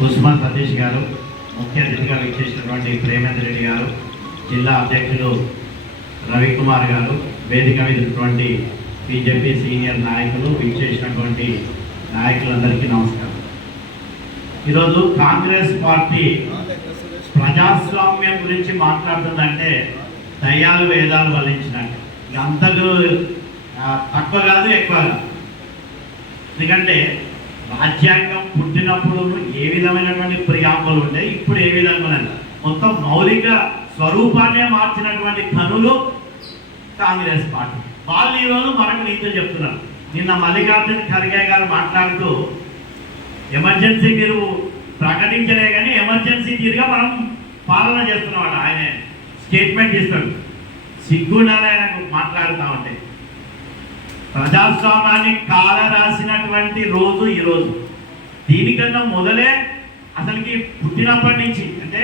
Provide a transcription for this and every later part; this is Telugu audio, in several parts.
కుసుమ సతీష్ గారు, ముఖ్య అతిథిగా విచ్చేసినటువంటి ప్రేమేంద్ర రెడ్డి గారు, జిల్లా అధ్యక్షులు రవికుమార్ గారు, వేదిక మీద ఉన్నటువంటి బీజేపీ సీనియర్ నాయకులు, విచ్చేసినటువంటి నాయకులందరికీ నమస్కారం. ఈరోజు కాంగ్రెస్ పార్టీ ప్రజాస్వామ్యం గురించి మాట్లాడుతుందంటే దయ్యాలు వేదాలు వల్లించినట్టు. అంతకు తక్కువ కాదు, ఎక్కువ కాదు. ఎందుకంటే రాజ్యాంగం పుట్టినప్పుడు ఏ విధమైనటువంటి ప్రియాంబులు ఉండే, ఇప్పుడు ఏ విధంగా మొత్తం మౌలిక స్వరూపాన్నే మార్చినటువంటి కనులు కాంగ్రెస్ పార్టీ. వాళ్ళు ఈరోజు మనకు నీతులు చెప్తున్నారు. నిన్న మల్లికార్జున ఖర్గే గారు మాట్లాడుతూ ఎమర్జెన్సీ మీరు ప్రకటించలే కానీ ఎమర్జెన్సీ తీరుగా మనం పాలన చేస్తున్నామట. ఆయన స్టేట్మెంట్ ఇస్తాడు. సిగ్గుండాలి ఆయనకు మాట్లాడుతూ ఉంటే. ప్రజాస్వామ్యాన్ని కాల రాసినటువంటి రోజు ఈరోజు. దీనికన్నా మొదలే అసలుకి పుట్టినప్పటి నుంచి, అంటే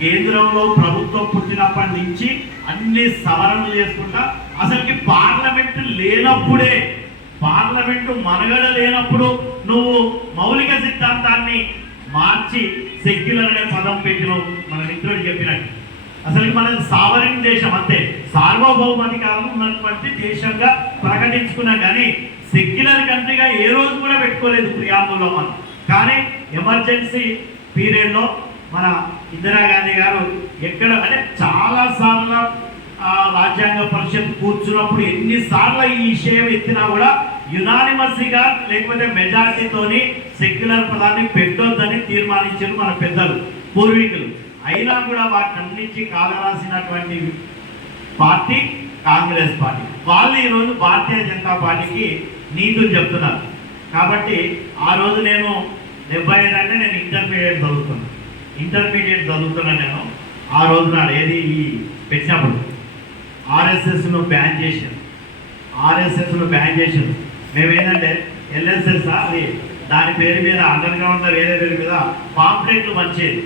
కేంద్రంలో ప్రభుత్వం పుట్టినప్పటి నుంచి అన్ని సవరణలు చేసుకుంటా అసలుకి పార్లమెంటు లేనప్పుడే, పార్లమెంటు మనుగడ లేనప్పుడు నువ్వు మౌలిక సిద్ధాంతాన్ని మార్చి సెక్యులర్ అనే పదం పెట్టినావు. మన మిత్రుడు చెప్పినట్టు అసలు మనది సావరిన్ దేశం, అంతే సార్వభౌమాధికారం ఉన్నటువంటి దేశంగా ప్రకటించుకున్నాం. కానీ సెక్యులర్ కంట్రీగా ఏ రోజు కూడా పెట్టుకోలేదు ప్రియాంబుల్లో మనం. కానీ ఎమర్జెన్సీ పీరియడ్లో మన ఇందిరాగాంధీ గారు ఎక్కడ అంటే చాలాసార్లు రాజ్యాంగ పరిషత్ కూర్చున్నప్పుడు ఎన్నిసార్లు ఈ విషయం ఎత్తినా కూడా యునానిమస్గా లేకపోతే మెజారిటీతోని సెక్యులర్ పదాన్ని పెట్టొద్దని తీర్మానించారు మన పెద్దలు, పూర్వీకులు. అయినా కూడా వాటన్నించి కాలరాసినటువంటి పార్టీ కాంగ్రెస్ పార్టీ. వాళ్ళు ఈరోజు భారతీయ జనతా పార్టీకి నీతులు చెప్తున్నారు. కాబట్టి ఆ రోజు నేను 75 అంటే నేను ఇంటర్మీడియట్ చదువుతున్నాను నేను. ఆ రోజు నాడు ఏది ఈ పెట్టినప్పుడు ఆర్ఎస్ఎస్ను బ్యాన్ చేశారు. మేము ఏంటంటే ఎల్ఎస్ఎస్ అది దాని పేరు మీద అండర్ గ్రౌండ్లో వేరే పేరు మీద పాంప్లెట్లు వచ్చేది.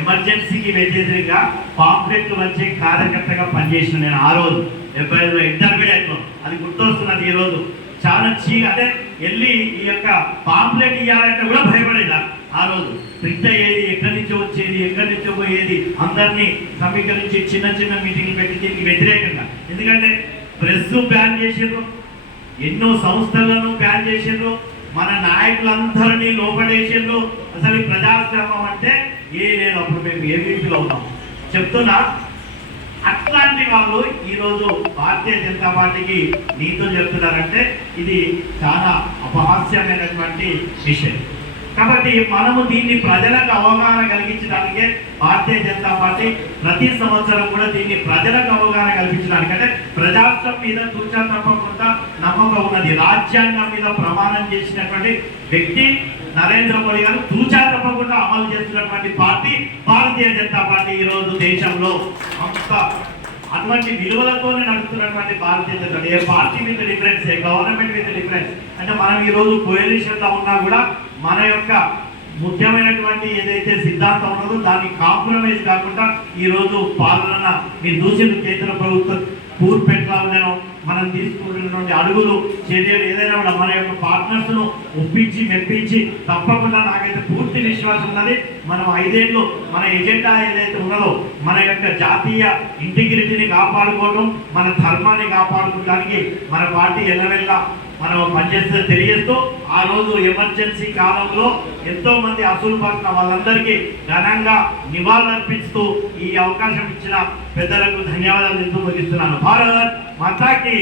ఎమర్జెన్సీకి వ్యతిరేకంగా పాంప్లెట్లు వచ్చే కార్యకర్తగా పనిచేసిన నేను ఆ రోజు 75లో ఇంటర్మీడియట్లో. అది గుర్తొస్తున్నది ఈరోజు. చాలా అంటే వెళ్ళి ఈ యొక్క పాంప్లెట్ ఇవ్వాలంటే కూడా భయపడేదా ఆ రోజు. ప్రింట్ అయ్యేది, ఎక్కడి నుంచో వచ్చేది, ఎక్కడి నుంచో పోయేది, అందరినీ సమీకరించి చిన్న చిన్న మీటింగ్లు పెట్టి దీనికి వ్యతిరేకంగా. ఎందుకంటే ప్రెస్ బ్యాన్ చేసారు, ఎన్నో సంస్థలను బ్యాన్ చేసారు, మన నాయకులందరినీ లోపడేసారు. అసలు ప్రజాస్వామ్యం అంటే ఏ లేదు. అప్పుడు మేము ఏ వీటిలో ఉన్నాం చెప్తున్నా. అట్లాంటి వాళ్ళు ఈరోజు భారతీయ జనతా పార్టీకి నీతులు చెప్తున్నారంటే ఇది చాలా అపహాస్యమైనటువంటి విషయం. కాబట్టి మనము దీన్ని ప్రజలకు అవగాహన కలిగించడానికే భారతీయ జనతా పార్టీ ప్రతి సంవత్సరం కూడా దీన్ని ప్రజలకు అవగాహన కల్పించడానికి, అంటే ప్రజాస్వామ్యం మీద తూచా తప్పకుండా నమ్మకం ఉన్నది. రాజ్యాంగం మీద ప్రమాణం చేసినటువంటి వ్యక్తి నరేంద్ర మోడీ గారు తూచా తప్పకుండా అమలు చేస్తున్నటువంటి పార్టీ భారతీయ జనతా పార్టీ. ఈరోజు దేశంలో అంత అటువంటి విలువలతోనే నడుస్తున్నటువంటి Bharatiya Janata party. A party with difference, a government with difference. అంటే మనం ఈరోజు కోయలిషన్లో ఉన్నా కూడా మన యొక్క ముఖ్యమైనటువంటి ఏదైతే సిద్ధాంతం ఉన్నదో దాన్ని కాంప్రమైజ్ కాకుండా ఈరోజు పాలన మీరు చూసిన కేంద్ర ప్రభుత్వం కూర్పెట్లా నేను మనం తీసుకుంటున్నటువంటి అడుగులు, చర్యలు ఏదైనా కూడా మన యొక్క పార్ట్నర్స్ను ఒప్పించి మెప్పించి తప్పకుండా నాకైతే పూర్తి విశ్వాసం ఉన్నది. మనం 5 ఏళ్ళు మన ఎజెండా ఏదైతే ఉన్నదో మన యొక్క జాతీయ ఇంటిగ్రిటీని కాపాడుకోవడం, మన ధర్మాన్ని కాపాడుకోవడానికి మన పార్టీ ఎల్లవెల్లా మనం పనిచేస్తే తెలియజేస్తూ, ఆ రోజు ఎమర్జెన్సీ కాలంలో ఎంతో మంది అసలు పట్టిన వాళ్ళందరికీ ఘనంగా నివాళులర్పిస్తూ ఈ అవకాశం ఇచ్చిన పెద్దలకు ధన్యవాదాలు ఎంతో ముగిస్తున్నాను. భారత్ మాతాకి